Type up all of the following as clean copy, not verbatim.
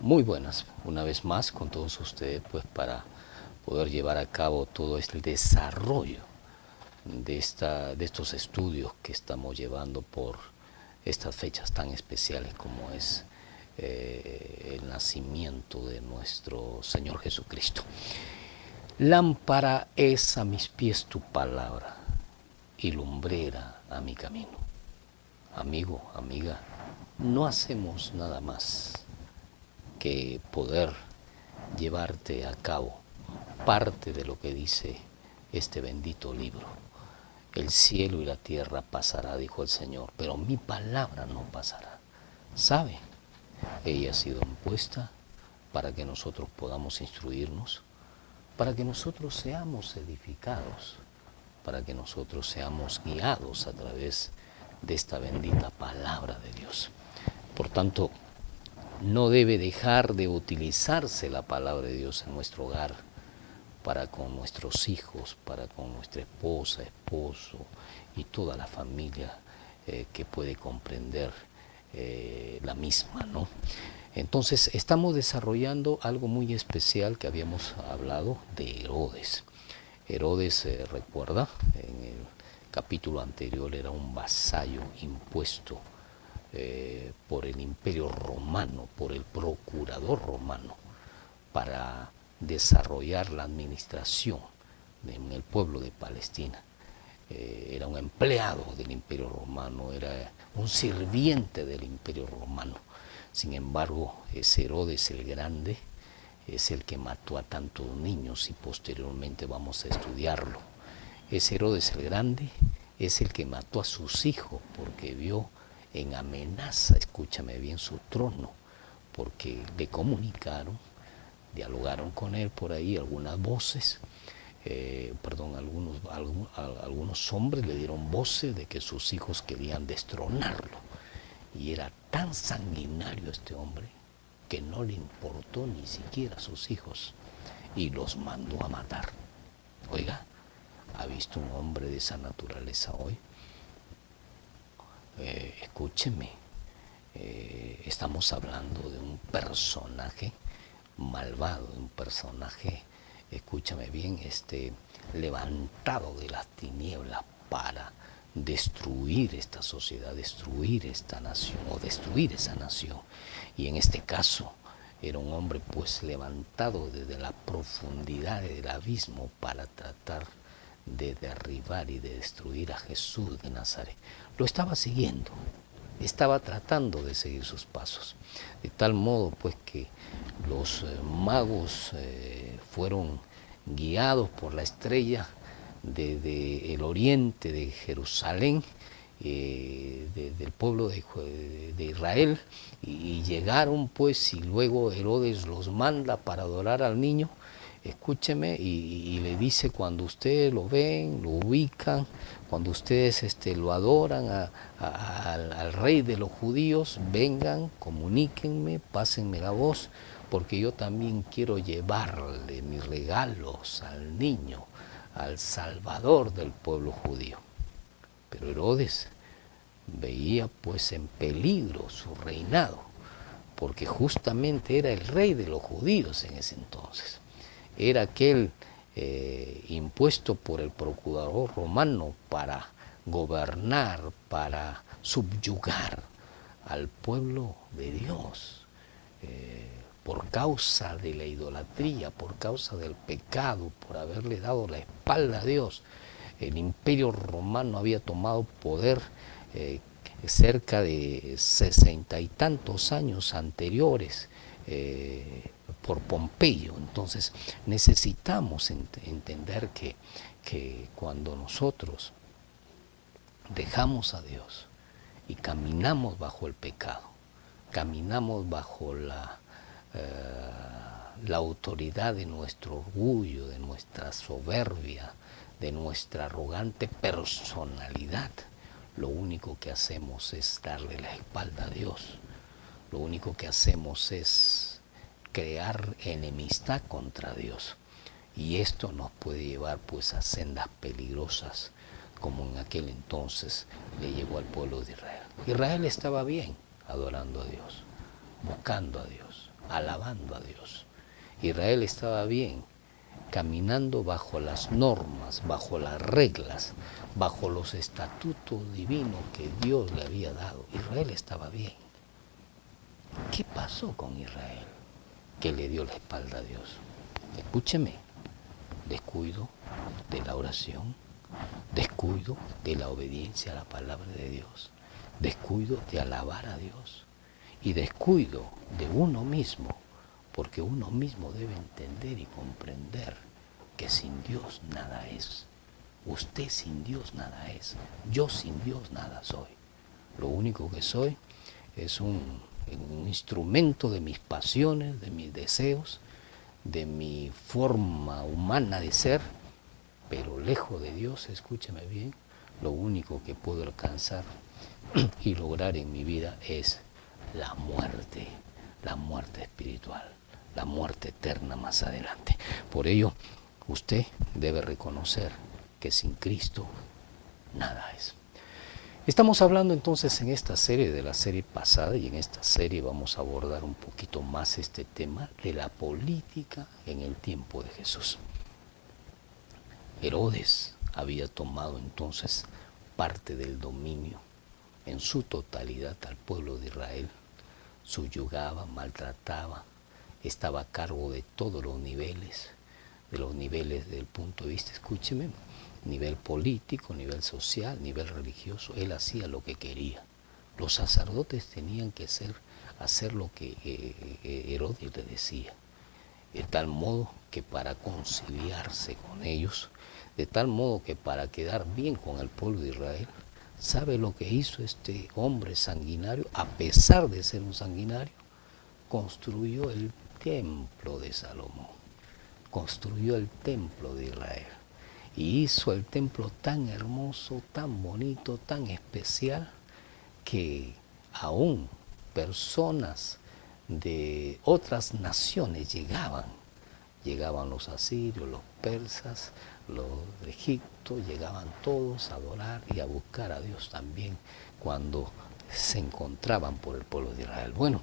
Muy buenas, una vez más con todos ustedes, pues para poder llevar a cabo todo el desarrollo de estos estudios que estamos llevando por estas fechas tan especiales como es el nacimiento de nuestro Señor Jesucristo. Lámpara es a mis pies tu palabra y lumbrera a mi camino. Amigo, amiga, no hacemos nada más que poder llevarte a cabo parte de lo que dice este bendito libro. El cielo y la tierra pasará, dijo el Señor, pero mi palabra no pasará. ¿Sabe? Ella ha sido impuesta para que nosotros podamos instruirnos, para que nosotros seamos edificados, para que nosotros seamos guiados a través de esta bendita palabra de Dios. Por tanto, no debe dejar de utilizarse la palabra de Dios en nuestro hogar, para con nuestros hijos, para con nuestra esposa, esposo y toda la familia que puede comprender la misma, ¿no? Entonces estamos desarrollando algo muy especial que habíamos hablado de Herodes. Herodes, recuerda, en el capítulo anterior era un vasallo impuesto por el imperio romano, por el procurador romano, para desarrollar la administración en el pueblo de Palestina. Era un empleado del imperio romano, era un sirviente del imperio romano. Sin embargo, ese Herodes el Grande es el que mató a tantos niños y posteriormente vamos a estudiarlo. Ese Herodes el Grande es el que mató a sus hijos porque vio en amenaza, escúchame bien, su trono, porque le comunicaron, dialogaron con él por ahí algunas voces, algunos hombres le dieron voces de que sus hijos querían destronarlo. Y era tan sanguinario este hombre que no le importó ni siquiera a sus hijos y los mandó a matar. Oiga, ¿ha visto un hombre de esa naturaleza hoy? Escúcheme, estamos hablando de un personaje malvado, de un personaje, escúchame bien, levantado de las tinieblas para destruir esta sociedad, destruir esta nación o destruir esa nación. Y en este caso era un hombre pues levantado desde la profundidad del abismo para tratar de derribar y de destruir a Jesús de Nazaret. Lo estaba siguiendo, estaba tratando de seguir sus pasos, de tal modo pues que los magos fueron guiados por la estrella desde el oriente de Jerusalén, del pueblo de Israel, y llegaron pues, y luego Herodes los manda para adorar al niño. Escúcheme, y le dice: cuando ustedes lo ven, lo ubican, cuando ustedes lo adoran al rey de los judíos, vengan, comuníquenme, pásenme la voz, porque yo también quiero llevarle mis regalos al niño, al Salvador del pueblo judío. Pero Herodes veía pues en peligro su reinado, porque justamente era el rey de los judíos en ese entonces. Era aquel impuesto por el procurador romano para gobernar, para subyugar al pueblo de Dios. Por causa de la idolatría, por causa del pecado, por haberle dado la espalda a Dios, el imperio romano había tomado poder cerca de 60 y tantos años anteriores, por Pompeyo. Entonces necesitamos entender que cuando nosotros dejamos a Dios y caminamos bajo el pecado, caminamos bajo la autoridad de nuestro orgullo, de nuestra soberbia, de nuestra arrogante personalidad, lo único que hacemos es darle la espalda a Dios. Lo único que hacemos es crear enemistad contra Dios. Y esto nos puede llevar pues a sendas peligrosas, como en aquel entonces le llegó al pueblo de Israel. Israel estaba bien adorando a Dios, buscando a Dios, alabando a Dios. Israel estaba bien, caminando bajo las normas, bajo las reglas, bajo los estatutos divinos que Dios le había dado. Israel estaba bien. ¿Qué pasó con Israel? Que le dio la espalda a Dios. Escúcheme, descuido de la oración, descuido de la obediencia a la palabra de Dios, descuido de alabar a Dios y descuido de uno mismo, porque uno mismo debe entender y comprender que sin Dios nada es. Usted sin Dios nada es. Yo sin Dios nada soy. Lo único que soy es un instrumento de mis pasiones, de mis deseos, de mi forma humana de ser, pero lejos de Dios, escúcheme bien, lo único que puedo alcanzar y lograr en mi vida es la muerte espiritual, la muerte eterna más adelante. Por ello, usted debe reconocer que sin Cristo nada es. Estamos hablando entonces en esta serie de la serie pasada, y en esta serie vamos a abordar un poquito más este tema de la política en el tiempo de Jesús. Herodes había tomado entonces parte del dominio en su totalidad al pueblo de Israel, subyugaba, maltrataba, estaba a cargo de todos los niveles, del punto de vista, escúcheme, nivel político, nivel social, nivel religioso. Él hacía lo que quería. Los sacerdotes tenían que hacer lo que Herodes le decía, de tal modo que para conciliarse con ellos, de tal modo que para quedar bien con el pueblo de Israel, ¿sabe lo que hizo este hombre sanguinario? A pesar de ser un sanguinario, construyó el templo de Salomón, construyó el templo de Israel y hizo el templo tan hermoso, tan bonito, tan especial, que aún personas de otras naciones llegaban los asirios, los persas, los de Egipto, llegaban todos a adorar y a buscar a Dios también cuando se encontraban por el pueblo de Israel. Bueno,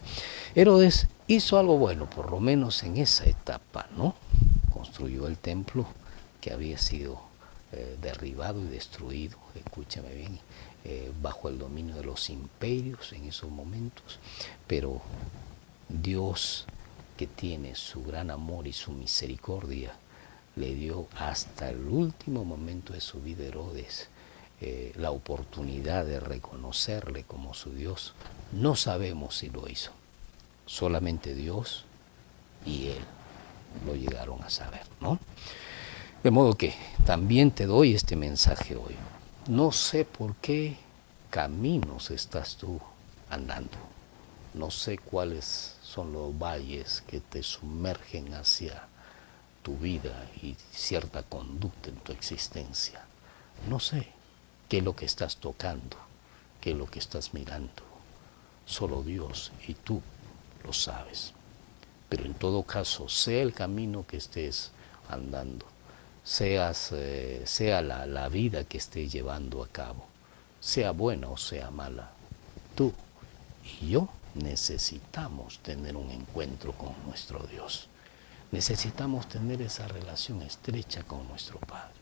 Herodes hizo algo bueno, por lo menos en esa etapa, ¿no? Construyó el templo que había sido derribado y destruido, escúchame bien, bajo el dominio de los imperios en esos momentos, pero Dios, que tiene su gran amor y su misericordia, le dio hasta el último momento de su vida a Herodes la oportunidad de reconocerle como su Dios. No sabemos si lo hizo, solamente Dios y él lo llegaron a saber, ¿no? De modo que también te doy este mensaje hoy. No sé por qué caminos estás tú andando. No sé cuáles son los valles que te sumergen hacia tu vida y cierta conducta en tu existencia. No sé qué es lo que estás tocando, qué es lo que estás mirando. Solo Dios y tú lo sabes. Pero en todo caso, sea el camino que estés andando, sea la vida que estés llevando a cabo, sea buena o sea mala, tú y yo necesitamos tener un encuentro con nuestro Dios. Necesitamos tener esa relación estrecha con nuestro Padre.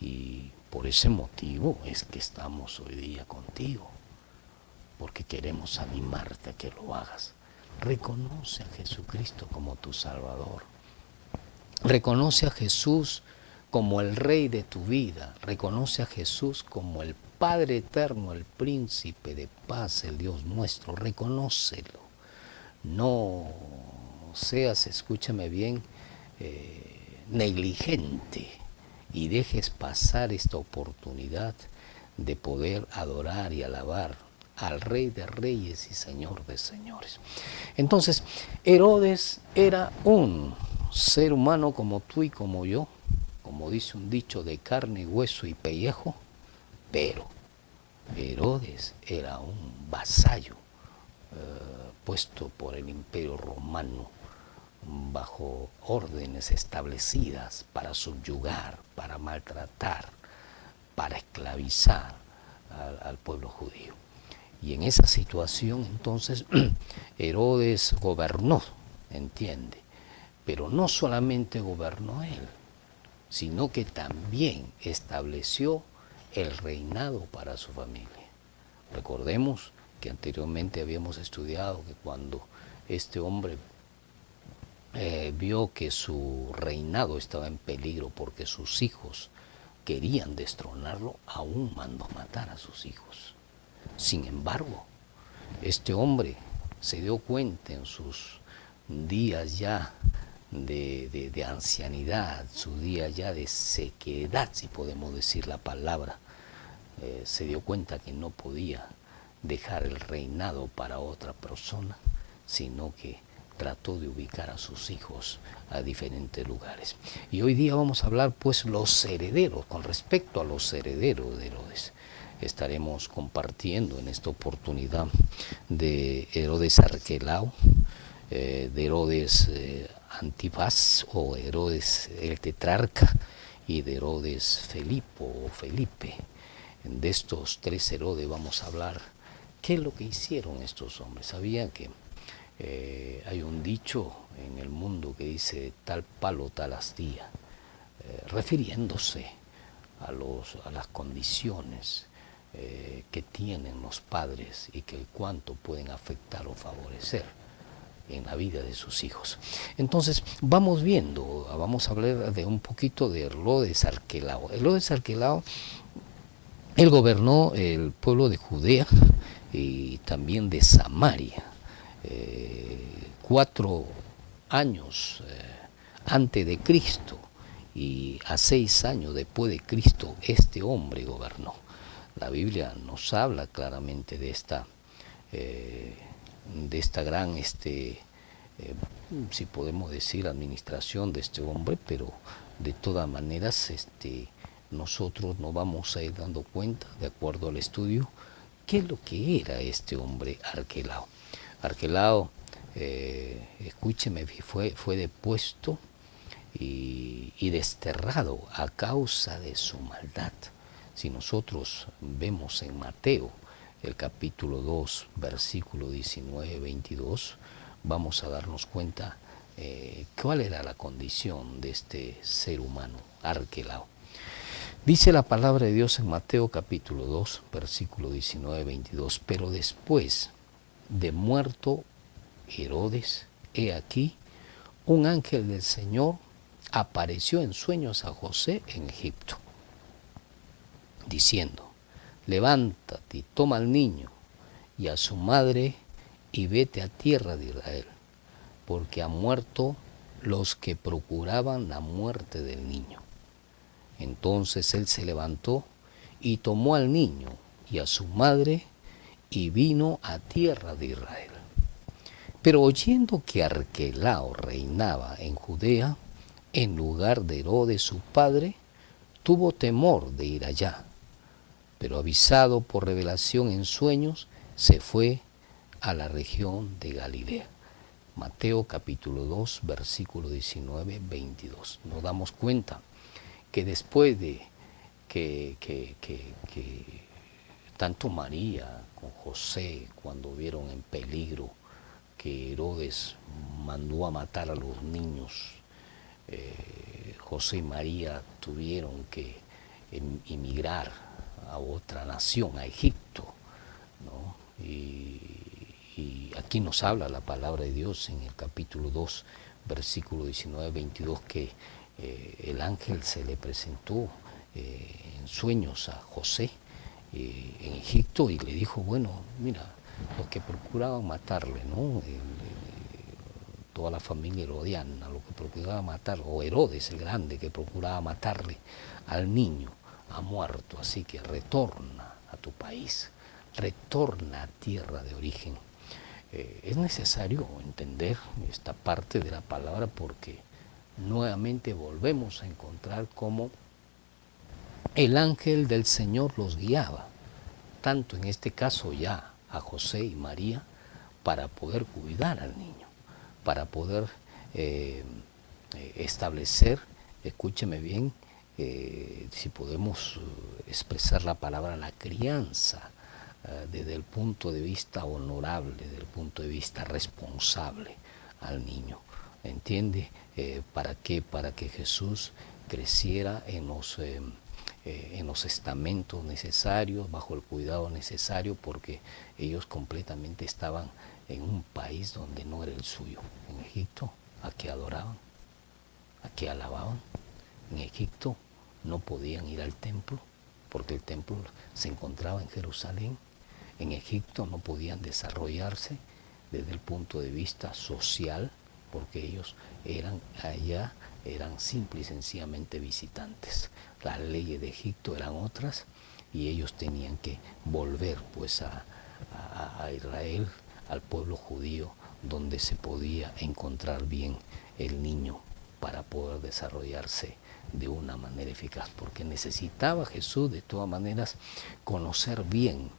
Y por ese motivo es que estamos hoy día contigo, porque queremos animarte a que lo hagas. Reconoce a Jesucristo como tu Salvador. Reconoce a Jesús como el Rey de tu vida. Reconoce a Jesús como el Padre eterno, el Príncipe de paz, el Dios nuestro. Reconócelo. No seas, escúchame bien, negligente y dejes pasar esta oportunidad de poder adorar y alabar al Rey de Reyes y Señor de Señores. Entonces, Herodes era un ser humano como tú y como yo, como dice un dicho, de carne, hueso y pellejo, pero Herodes era un vasallo puesto por el Imperio Romano bajo órdenes establecidas para subyugar, para maltratar, para esclavizar al pueblo judío. Y en esa situación entonces Herodes gobernó ¿entiende? Pero no solamente gobernó él, sino que también estableció el reinado para su familia. Recordemos que anteriormente habíamos estudiado que cuando este hombre vio que su reinado estaba en peligro porque sus hijos querían destronarlo, aún mandó matar a sus hijos. Sin embargo, este hombre se dio cuenta en sus días ya de ancianidad, su día ya de sequedad, si podemos decir la palabra, se dio cuenta que no podía dejar el reinado para otra persona, sino que trató de ubicar a sus hijos a diferentes lugares. Y hoy día vamos a hablar pues los herederos, con respecto a los herederos de Herodes. Estaremos compartiendo en esta oportunidad de Herodes Arquelao, de Herodes Antipas o Herodes el tetrarca y de Herodes Felipo o Felipe. De estos tres Herodes vamos a hablar. ¿Qué es lo que hicieron estos hombres? Sabían que hay un dicho en el mundo que dice tal palo, tal astilla, refiriéndose a las condiciones que tienen los padres y que cuánto pueden afectar o favorecer en la vida de sus hijos. Entonces vamos viendo, vamos a hablar de un poquito de Herodes Arquelao. Herodes Arquelao, él gobernó el pueblo de Judea y también de Samaria. 4 años antes de Cristo y a 6 años después de Cristo este hombre gobernó. La Biblia nos habla claramente de esta gran, si podemos decir, administración de este hombre, pero de todas maneras nosotros nos vamos a ir dando cuenta, de acuerdo al estudio, qué es lo que era este hombre Arquelao. Arquelao, escúcheme, fue depuesto y desterrado a causa de su maldad. Si nosotros vemos en Mateo, el capítulo 2, versículo 19-22, vamos a darnos cuenta cuál era la condición de este ser humano, Arquelao. Dice la palabra de Dios en Mateo capítulo 2, versículo 19-22, pero después de muerto Herodes, he aquí, un ángel del Señor apareció en sueños a José en Egipto, diciendo, levántate y toma al niño y a su madre y vete a tierra de Israel, porque han muerto los que procuraban la muerte del niño. Entonces él se levantó y tomó al niño y a su madre y vino a tierra de Israel. Pero oyendo que Arquelao reinaba en Judea, en lugar de Herodes su padre, tuvo temor de ir allá. Pero avisado por revelación en sueños, se fue a la región de Galilea. Mateo capítulo 2, versículo 19-22. Nos damos cuenta que después de que tanto María con José, cuando vieron en peligro que Herodes mandó a matar a los niños, José y María tuvieron que emigrar a otra nación, a Egipto, ¿no? Y aquí nos habla la palabra de Dios en el capítulo 2, versículo 19-22, que el ángel se le presentó en sueños a José en Egipto y le dijo, bueno, mira, los que procuraban matarle, ¿no? Toda la familia herodiana, lo que procuraba matar, o Herodes el grande que procuraba matarle al niño, ha muerto, así que retorna a tu país, retorna a tierra de origen. Es necesario entender esta parte de la palabra porque nuevamente volvemos a encontrar cómo el ángel del Señor los guiaba, tanto en este caso ya a José y María, para poder cuidar al niño, para poder establecer, escúcheme bien, si podemos expresar la palabra, la crianza, desde el punto de vista honorable, desde el punto de vista responsable al niño. ¿Entiende? ¿Para qué? Para que Jesús creciera en los estamentos necesarios, bajo el cuidado necesario, porque ellos completamente estaban en un país donde no era el suyo. En Egipto, ¿a qué adoraban? ¿A qué alababan? En Egipto no podían ir al templo, porque el templo se encontraba en Jerusalén. En Egipto no podían desarrollarse desde el punto de vista social, porque ellos eran simple y sencillamente visitantes. Las leyes de Egipto eran otras y ellos tenían que volver pues a Israel, al pueblo judío, donde se podía encontrar bien el niño para poder desarrollarse de una manera eficaz, porque necesitaba Jesús de todas maneras conocer bien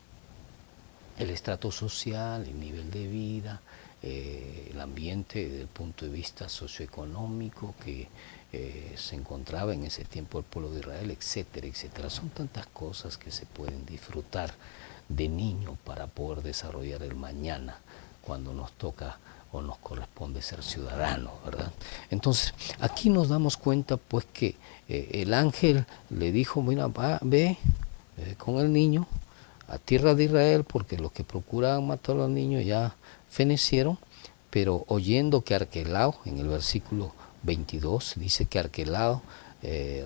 el estrato social, el nivel de vida, el ambiente desde el punto de vista socioeconómico que se encontraba en ese tiempo el pueblo de Israel, etcétera, etcétera. Son tantas cosas que se pueden disfrutar de niño para poder desarrollar el mañana cuando nos toca o nos corresponde ser ciudadanos, ¿verdad? Entonces, aquí nos damos cuenta pues que el ángel le dijo, mira, ve con el niño a tierra de Israel, porque los que procuraban matar a los niños ya fenecieron, pero oyendo que Arquelao, en el versículo 22, dice que Arquelao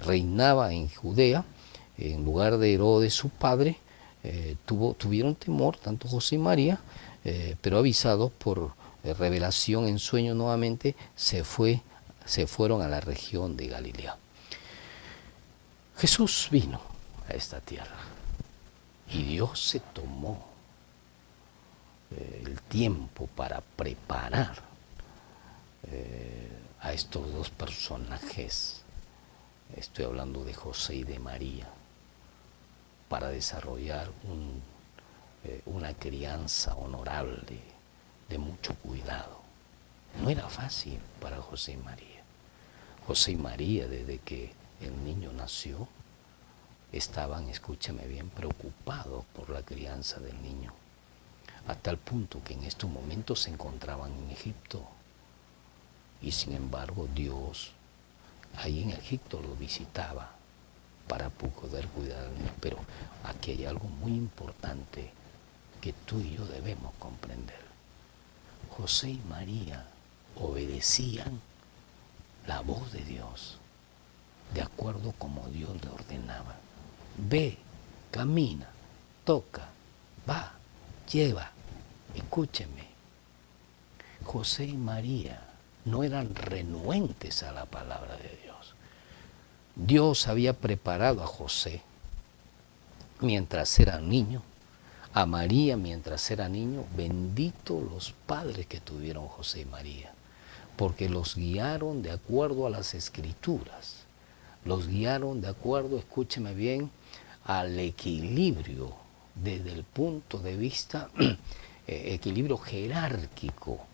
reinaba en Judea, en lugar de Herodes su padre, tuvieron temor, tanto José y María, pero avisados por revelación en sueño nuevamente, se fueron a la región de Galilea. Jesús vino a esta tierra y Dios se tomó el tiempo para preparar a estos dos personajes, estoy hablando de José y de María, para desarrollar una crianza honorable, de mucho cuidado. No era fácil para José y María. José y María, desde que el niño nació, estaban, escúchame bien, preocupados por la crianza del niño, a tal punto que en estos momentos se encontraban en Egipto. Y sin embargo Dios ahí en Egipto los visitaba para poder cuidar al niño. Pero aquí hay algo muy importante que tú y yo debemos comprender. José y María obedecían la voz de Dios de acuerdo como Dios le ordenaba. Ve, camina, toca, va, lleva. Escúcheme, José y María no eran renuentes a la palabra de Dios. Dios había preparado a José mientras era niño, a María mientras era niño. Bendito los padres que tuvieron José y María, porque los guiaron de acuerdo a las Escrituras, los guiaron de acuerdo, escúcheme bien, al equilibrio desde el punto de vista, equilibrio jerárquico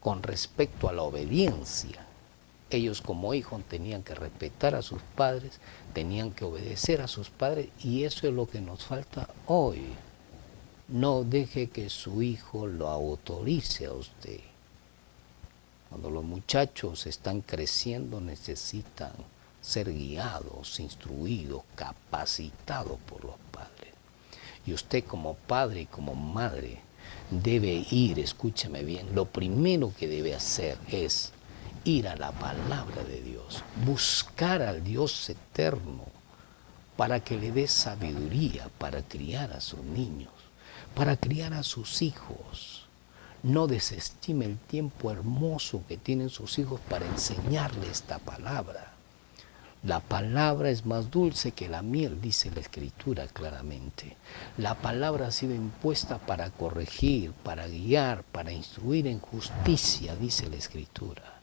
con respecto a la obediencia. Ellos como hijos tenían que respetar a sus padres, tenían que obedecer a sus padres, y eso es lo que nos falta hoy. No deje que su hijo lo autorice a usted. Cuando los muchachos están creciendo necesitan ser guiados, instruidos, capacitados por los padres. Y usted como padre y como madre debe ir, escúchame bien, lo primero que debe hacer es ir a la palabra de Dios, buscar al Dios eterno para que le dé sabiduría para criar a sus niños, para criar a sus hijos. No desestime el tiempo hermoso que tienen sus hijos para enseñarle esta palabra. La palabra es más dulce que la miel, dice la Escritura claramente. La palabra ha sido impuesta para corregir, para guiar, para instruir en justicia, dice la Escritura.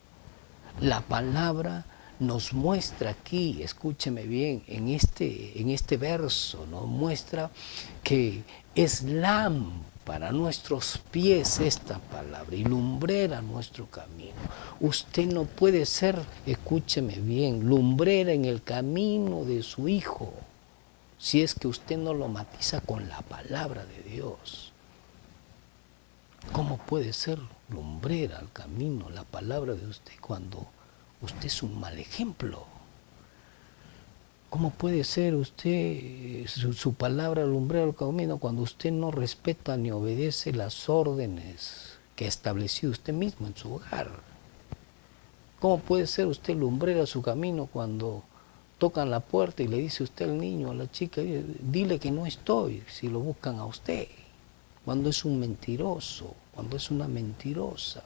La palabra nos muestra aquí, escúcheme bien, en este verso, nos muestra que es lámpara a nuestros pies esta palabra y lumbrera nuestro camino. Usted no puede ser, escúcheme bien, lumbrera en el camino de su hijo si es que usted no lo matiza con la palabra de Dios. ¿Cómo puede serlo? lumbrera al camino, la palabra de usted, cuando usted es un mal ejemplo? ¿Cómo puede ser usted su palabra lumbrera al camino cuando usted no respeta ni obedece las órdenes que ha establecido usted mismo en su hogar? ¿Cómo puede ser usted lumbrera a su camino cuando tocan la puerta y le dice usted al niño, a la chica, dile que no estoy, si lo buscan a usted? Cuando es un mentiroso, cuando es una mentirosa.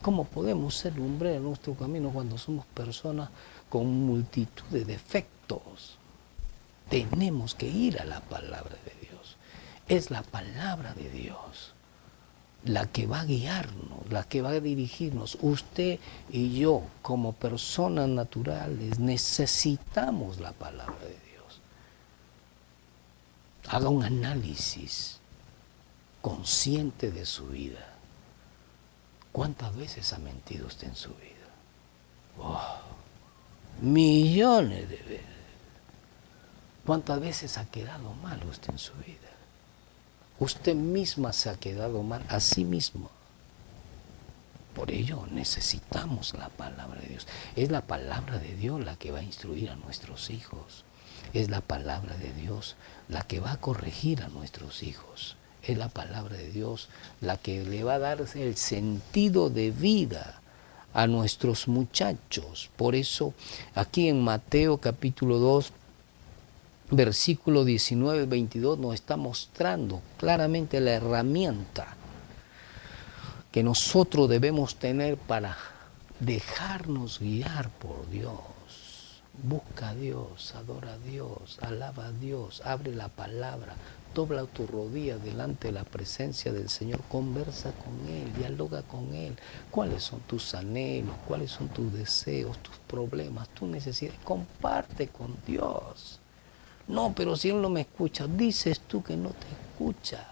¿Cómo podemos ser lumbrera en nuestro camino cuando somos personas con multitud de defectos? Tenemos que ir a la palabra de Dios. Es la palabra de Dios la que va a guiarnos, la que va a dirigirnos. Usted y yo, como personas naturales, necesitamos la palabra de Dios. Haga un análisis consciente de su vida. ¿Cuántas veces ha mentido usted en su vida? Oh, millones de veces. ¿Cuántas veces ha quedado mal usted en su vida? Usted misma se ha quedado mal a sí mismo. Por ello necesitamos la palabra de Dios. Es la palabra de Dios la que va a instruir a nuestros hijos. Es la palabra de Dios la que va a corregir a nuestros hijos. Es la palabra de Dios la que le va a dar el sentido de vida a nuestros muchachos. Por eso aquí en Mateo capítulo 2, versículo 19-22 nos está mostrando claramente la herramienta que nosotros debemos tener para dejarnos guiar por Dios. Busca a Dios, adora a Dios, alaba a Dios, abre la palabra, dobla tu rodilla delante de la presencia del Señor, conversa con Él, dialoga con Él. ¿Cuáles son tus anhelos? ¿Cuáles son tus deseos, tus problemas, tus necesidades? Comparte con Dios. No, pero si Él no me escucha, dices tú que no te escucha.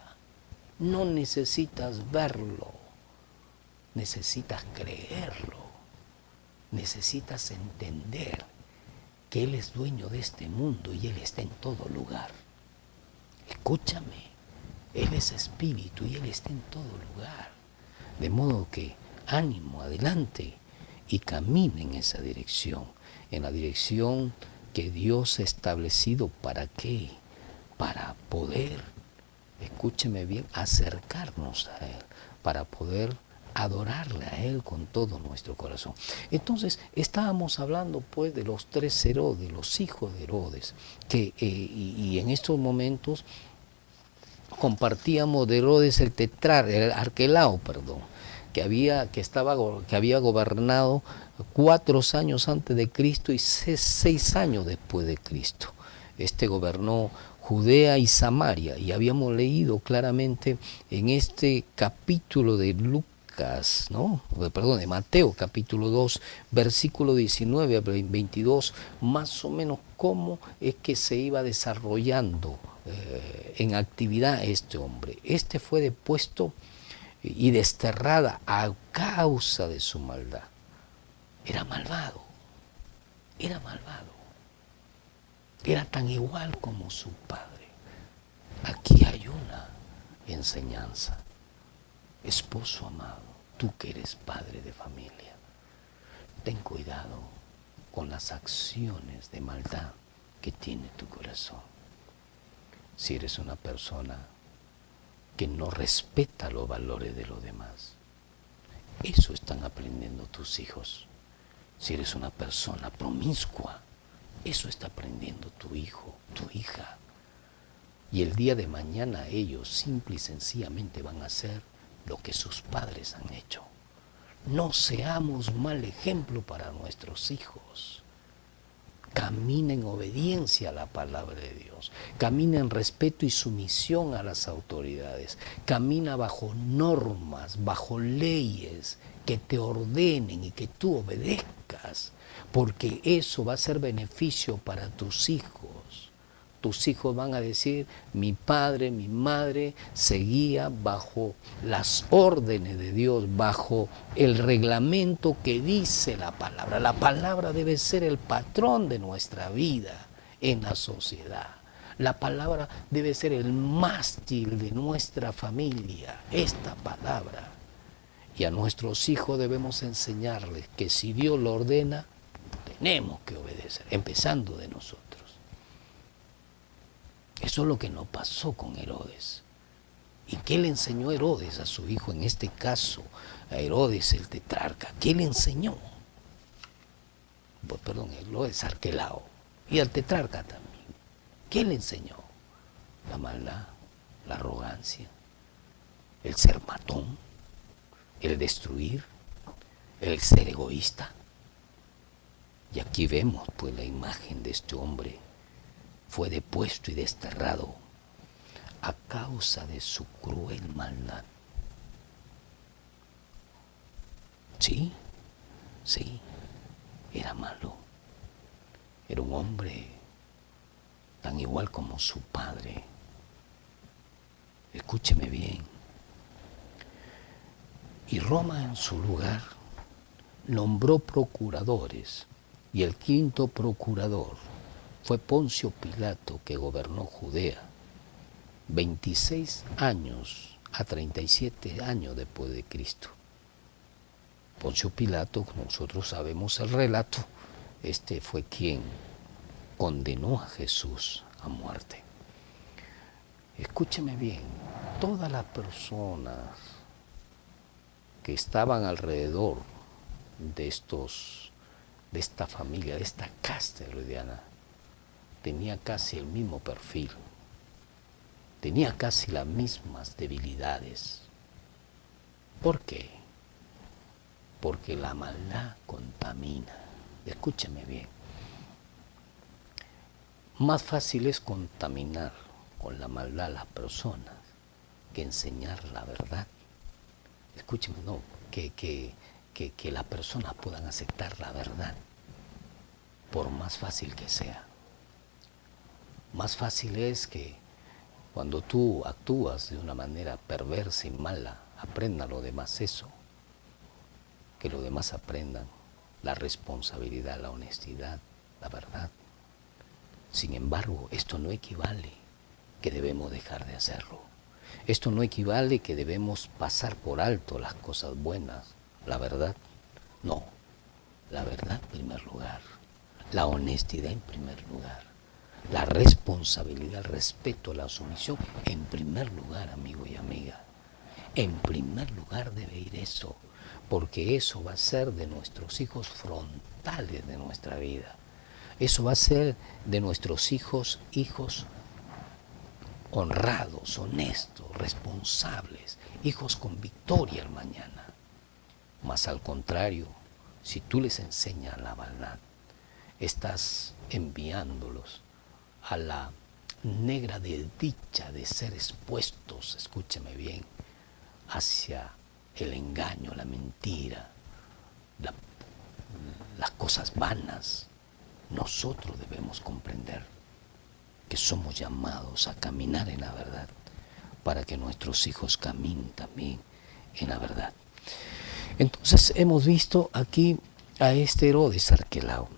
No necesitas verlo, necesitas creerlo, necesitas entender que Él es dueño de este mundo y Él está en todo lugar. Escúchame, Él es espíritu y Él está en todo lugar. De modo que ánimo, adelante y camine en esa dirección, en la dirección que Dios ha establecido. ¿Para qué? Para poder, escúcheme bien, acercarnos a Él, para poder adorarle a Él con todo nuestro corazón. Entonces, estábamos hablando pues de los tres Herodes, los hijos de Herodes, que y en estos momentos compartíamos de Herodes el Arquelao, que había gobernado 4 años antes de Cristo y 6 años después de Cristo. Este gobernó Judea y Samaria, y habíamos leído claramente en este capítulo de Lucas, de Mateo capítulo 2, versículo 19 a 22, más o menos cómo es que se iba desarrollando en actividad este hombre. Este fue depuesto y desterrada a causa de su maldad. Era malvado, era malvado, era tan igual como su padre. Aquí hay una enseñanza. Esposo amado, tú que eres padre de familia, ten cuidado con las acciones de maldad que tiene tu corazón. Si eres una persona que no respeta los valores de los demás, eso están aprendiendo tus hijos. Si eres una persona promiscua, eso está aprendiendo tu hijo, tu hija. Y el día de mañana ellos simple y sencillamente van a hacer lo que sus padres han hecho. No seamos mal ejemplo para nuestros hijos. Camina en obediencia a la palabra de Dios. Camina en respeto y sumisión a las autoridades. Camina bajo normas, bajo leyes que te ordenen y que tú obedezcas, porque eso va a ser beneficio para tus hijos. Tus hijos van a decir, mi padre, mi madre seguía bajo las órdenes de Dios, bajo el reglamento que dice la palabra. La palabra debe ser el patrón de nuestra vida en la sociedad. La palabra debe ser el mástil de nuestra familia, esta palabra. Y a nuestros hijos debemos enseñarles que si Dios lo ordena, tenemos que obedecer, empezando de nosotros. Eso es lo que no pasó con Herodes. ¿Y qué le enseñó Herodes a su hijo? En este caso, a Herodes el tetrarca. ¿Qué le enseñó? Pues, perdón, Herodes Arquelao. Y al tetrarca también. ¿Qué le enseñó? La maldad, la arrogancia, el ser matón, el destruir, el ser egoísta. Y aquí vemos pues la imagen de este hombre. Fue depuesto y desterrado a causa de su cruel maldad. Sí, era malo. Era un hombre tan igual como su padre. Escúcheme bien. Y Roma en su lugar nombró procuradores, y el quinto procurador fue Poncio Pilato, que gobernó Judea 26 años a 37 años después de Cristo. Poncio Pilato, nosotros sabemos el relato, este fue quien condenó a Jesús a muerte. Escúcheme bien, todas las personas que estaban alrededor de esta familia, de esta casta herodiana, tenía casi el mismo perfil, tenía casi las mismas debilidades. ¿Por qué? Porque la maldad contamina. Escúcheme bien. Más fácil es contaminar con la maldad a las personas que enseñar la verdad. Escúcheme, no, que las personas puedan aceptar la verdad, por más fácil que sea. Más fácil es que cuando tú actúas de una manera perversa y mala, aprendan los demás eso, que los demás aprendan la responsabilidad, la honestidad, la verdad. Sin embargo, esto no equivale que debemos dejar de hacerlo. Esto no equivale que debemos pasar por alto las cosas buenas, la verdad. No, la verdad en primer lugar, la honestidad en primer lugar, la responsabilidad, el respeto, la sumisión en primer lugar, amigo y amiga. En primer lugar debe ir eso, porque eso va a ser de nuestros hijos frontales de nuestra vida. Eso va a ser de nuestros hijos honrados, honestos, responsables, hijos con victoria al mañana. Mas al contrario, si tú les enseñas la maldad, estás enviándolos a la negra desdicha de ser expuestos, escúchame bien, hacia el engaño, la mentira, las cosas vanas. Nosotros debemos comprender que somos llamados a caminar en la verdad para que nuestros hijos caminen también en la verdad. Entonces hemos visto aquí a este Herodes Arquelao.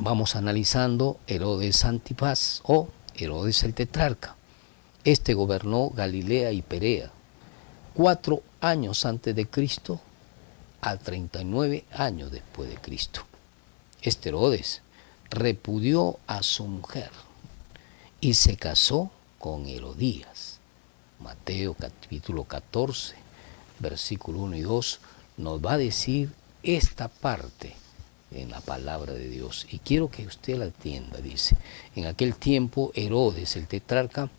Vamos analizando Herodes Antipas o Herodes el tetrarca. Este gobernó Galilea y Perea 4 años antes de Cristo a 39 años después de Cristo. Este Herodes repudió a su mujer y se casó con Herodías. Mateo capítulo 14, versículo 1 y 2 nos va a decir esta parte en la palabra de Dios. Y quiero que usted la entienda, dice. En aquel tiempo Herodes el tetrarca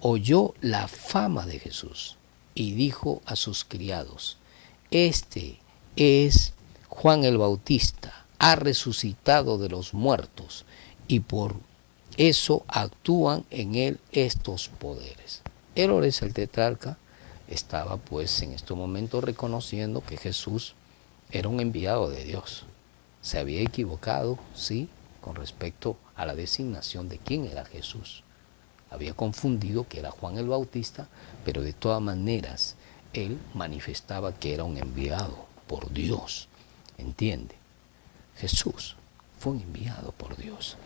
oyó la fama de Jesús y dijo a sus criados: este es Juan el Bautista, ha resucitado de los muertos y por eso actúan en él estos poderes. Herodes el tetrarca estaba pues en este momento reconociendo que Jesús era un enviado de Dios. Se había equivocado, sí, con respecto a la designación de quién era Jesús. Había confundido que era Juan el Bautista, pero de todas maneras él manifestaba que era un enviado por Dios. ¿Entiende? Jesús fue un enviado por Dios.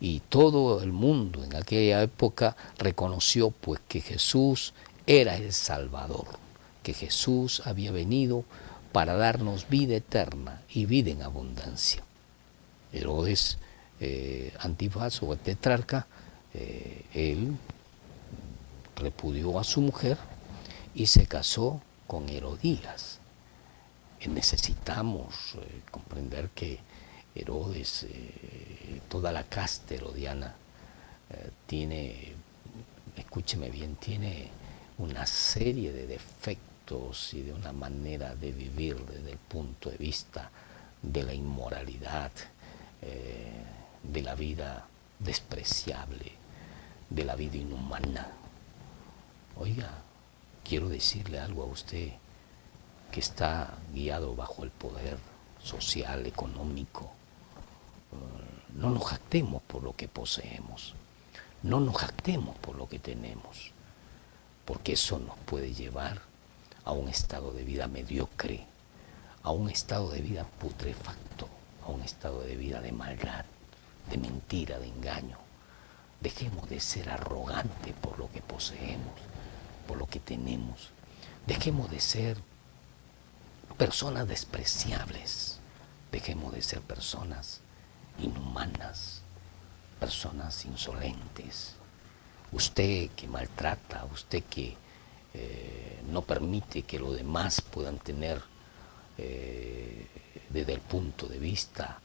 Y todo el mundo en aquella época reconoció pues que Jesús era el Salvador, que Jesús había venido para darnos vida eterna y vida en abundancia. Herodes Antipas o el tetrarca, él repudió a su mujer y se casó con Herodías. Necesitamos comprender que Herodes, toda la casta herodiana, tiene, escúcheme bien, tiene una serie de defectos y de una manera de vivir desde el punto de vista de la inmoralidad, de la vida despreciable, de la vida inhumana. Oiga, quiero decirle algo a usted que está guiado bajo el poder social, económico. No nos jactemos por lo que poseemos, no nos jactemos por lo que tenemos, porque eso nos puede llevar a un estado de vida mediocre, a un estado de vida putrefacto, a un estado de vida de maldad, de mentira, de engaño. Dejemos de ser arrogantes por lo que poseemos, por lo que tenemos. Dejemos de ser personas despreciables. Dejemos de ser personas inhumanas, personas insolentes. Usted que maltrata, usted que no permite que los demás puedan tener desde el punto de vista,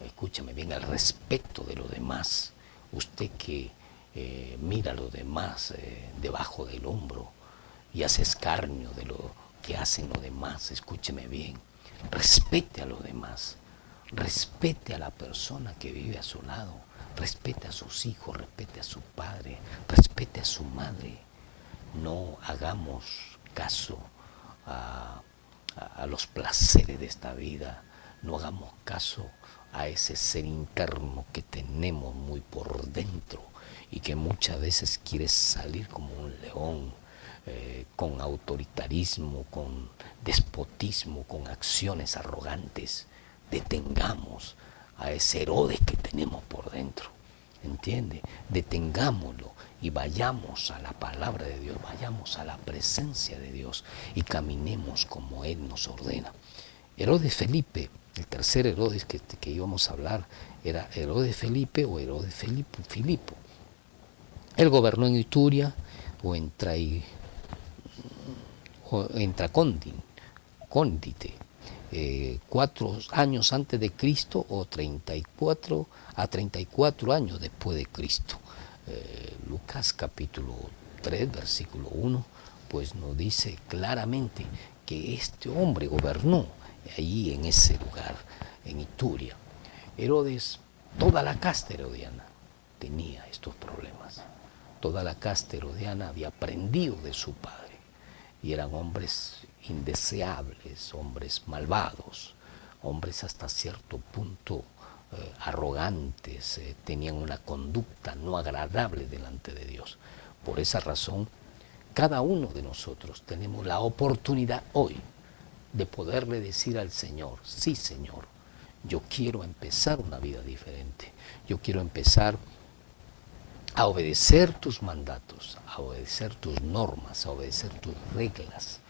escúchame bien, el respeto de los demás. Usted que mira a los demás debajo del hombro y hace escarnio de lo que hacen los demás, escúcheme bien, respete a los demás, respete a la persona que vive a su lado, respete a sus hijos, respete a su padre, respete a su madre. No hagamos caso a los placeres de esta vida, no hagamos caso a ese ser interno que tenemos muy por dentro y que muchas veces quiere salir como un león, con autoritarismo, con despotismo, con acciones arrogantes. Detengamos a ese Herodes que tenemos por dentro, ¿entiende? Detengámoslo y vayamos a la palabra de Dios, vayamos a la presencia de Dios y caminemos como Él nos ordena. Herodes Felipe, el tercer Herodes que íbamos a hablar, era Herodes Felipe o Herodes Filipo. Él gobernó en Ituria o en Tracóndite, 4 años antes de Cristo o 34 a 34 años después de Cristo. Lucas capítulo 3, versículo 1, pues nos dice claramente que este hombre gobernó allí en ese lugar, en Ituria. Herodes, toda la casta herodiana tenía estos problemas. Toda la casta herodiana había aprendido de su padre y eran hombres indeseables, hombres malvados, hombres hasta cierto punto arrogantes, tenían una conducta no agradable delante de Dios. Por esa razón, cada uno de nosotros tenemos la oportunidad hoy de poderle decir al Señor, sí Señor, yo quiero empezar una vida diferente, yo quiero empezar a obedecer tus mandatos, a obedecer tus normas, a obedecer tus reglas.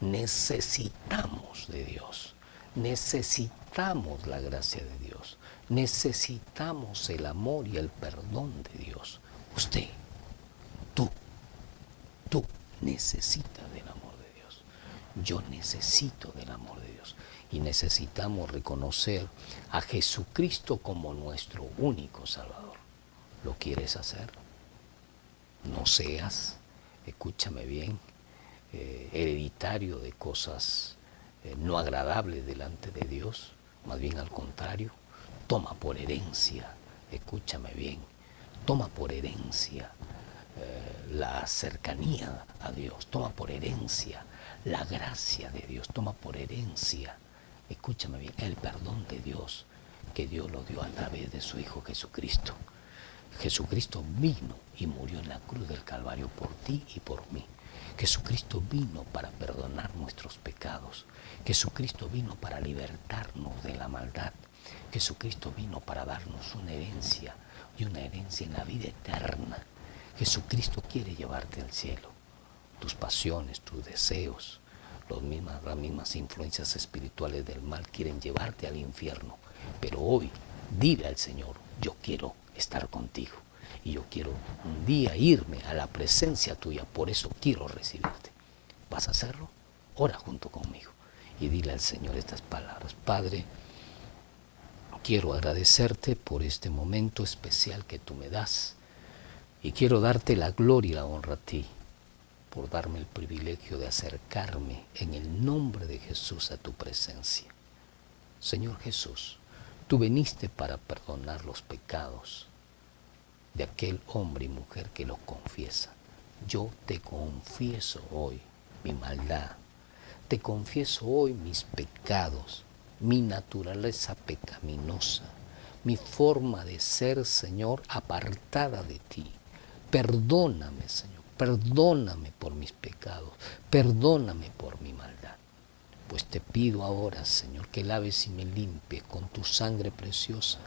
Necesitamos de Dios, necesitamos la gracia de Dios, necesitamos el amor y el perdón de Dios. Usted, tú necesitas del amor de Dios. Yo necesito del amor de Dios. Y necesitamos reconocer a Jesucristo como nuestro único Salvador. ¿Lo quieres hacer? No seas, escúchame bien, hereditario de cosas no agradables delante de Dios. Más bien al contrario, toma por herencia, escúchame bien, toma por herencia la cercanía a Dios, toma por herencia la gracia de Dios, toma por herencia, escúchame bien, el perdón de Dios, que Dios lo dio a través de su Hijo Jesucristo. Jesucristo vino y murió en la cruz del Calvario por ti y por mí. Jesucristo vino para perdonar nuestros pecados. Jesucristo vino para libertarnos de la maldad. Jesucristo vino para darnos una herencia y una herencia en la vida eterna. Jesucristo quiere llevarte al cielo. Tus pasiones, tus deseos, las mismas influencias espirituales del mal quieren llevarte al infierno. Pero hoy, dile al Señor, yo quiero estar contigo. Y yo quiero un día irme a la presencia tuya, por eso quiero recibirte. ¿Vas a hacerlo? Ora junto conmigo y dile al Señor estas palabras. Padre, quiero agradecerte por este momento especial que tú me das y quiero darte la gloria y la honra a ti por darme el privilegio de acercarme en el nombre de Jesús a tu presencia. Señor Jesús, tú viniste para perdonar los pecados de aquel hombre y mujer que los confiesa. Yo te confieso hoy mi maldad, te confieso hoy mis pecados, mi naturaleza pecaminosa, mi forma de ser, Señor, apartada de ti. Perdóname, Señor, perdóname por mis pecados, perdóname por mi maldad. Pues te pido ahora, Señor, que laves y me limpies con tu sangre preciosa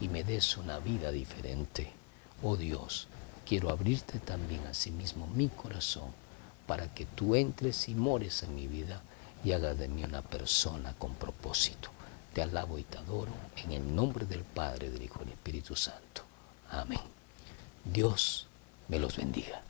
y me des una vida diferente. Oh Dios, quiero abrirte también a sí mismo mi corazón para que tú entres y mores en mi vida y hagas de mí una persona con propósito. Te alabo y te adoro en el nombre del Padre, del Hijo y del Espíritu Santo. Amén. Dios me los bendiga.